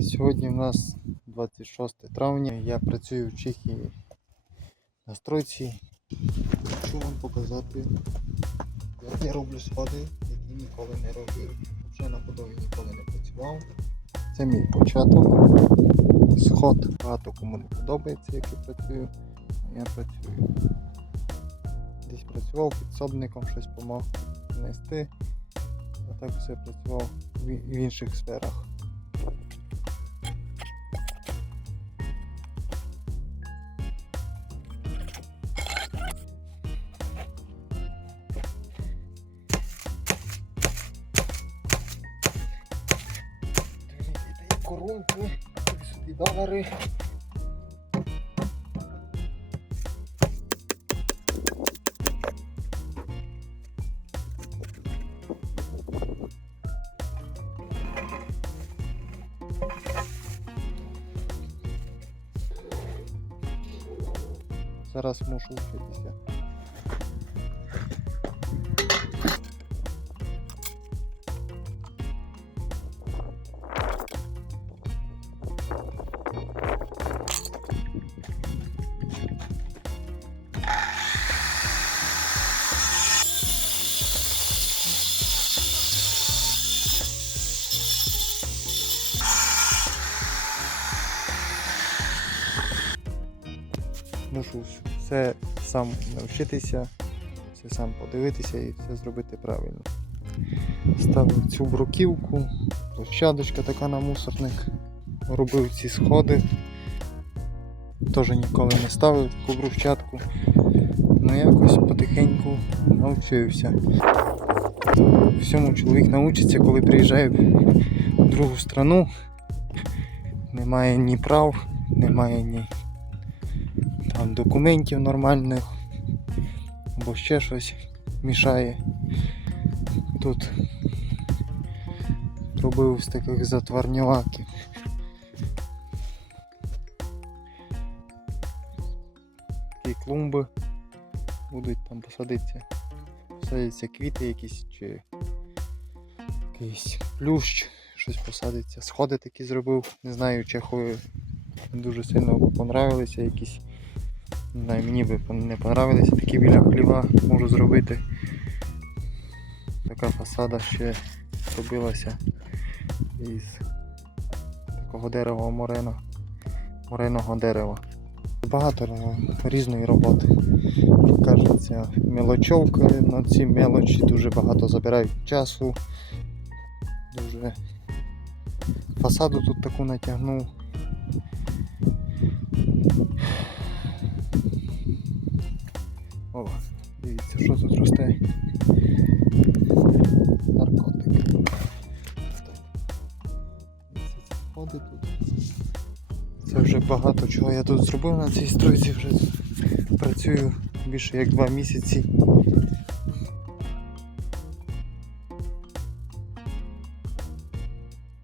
Сьогодні у нас 26 травня. Я працюю в Чехії на стройці. Хочу вам показати, як я роблю сходи, які ніколи не робив. Вже на будові ніколи не працював. Це мій початок. Сход. Багато кому не подобається, як я працюю. Я працюю. Десь працював підсобником, щось помог нести. А так все працював в в інших сферах. Дивіться, коронки, сюди долари. Зараз мушу вчитися. Мушу все сам навчитися, все сам подивитися і все зробити правильно. Ставив цю бруківку, площадочка така на мусорник. Робив ці сходи. Теж ніколи не ставив таку брусчатку. Ну якось потихеньку навчився. Всьому чоловік навчиться, коли приїжджає в другу страну. Немає ні прав, немає ні там документів нормальних або ще щось мішає. Тут робив з таких затворнілаків. Такі клумби будуть там посадитися. Посадяться квіти якісь чи якийсь плющ, щось посадиться. Сходи такі зробив, не знаю, чехою дуже сильно понравилися якісь. Знаю, мені би не понравилися такі біля хліва можу зробити. Така фасада ще робилася із такого дерева морено, мореного дерева. Багато різної роботи. Як кажеться, мелочовка на ці мелочі дуже багато забирають часу. Дуже фасаду тут таку натягнув. Що тут росте. Дивіться, ці тут. Це вже багато чого я тут зробив на цій стройці, вже працюю більше як два місяці.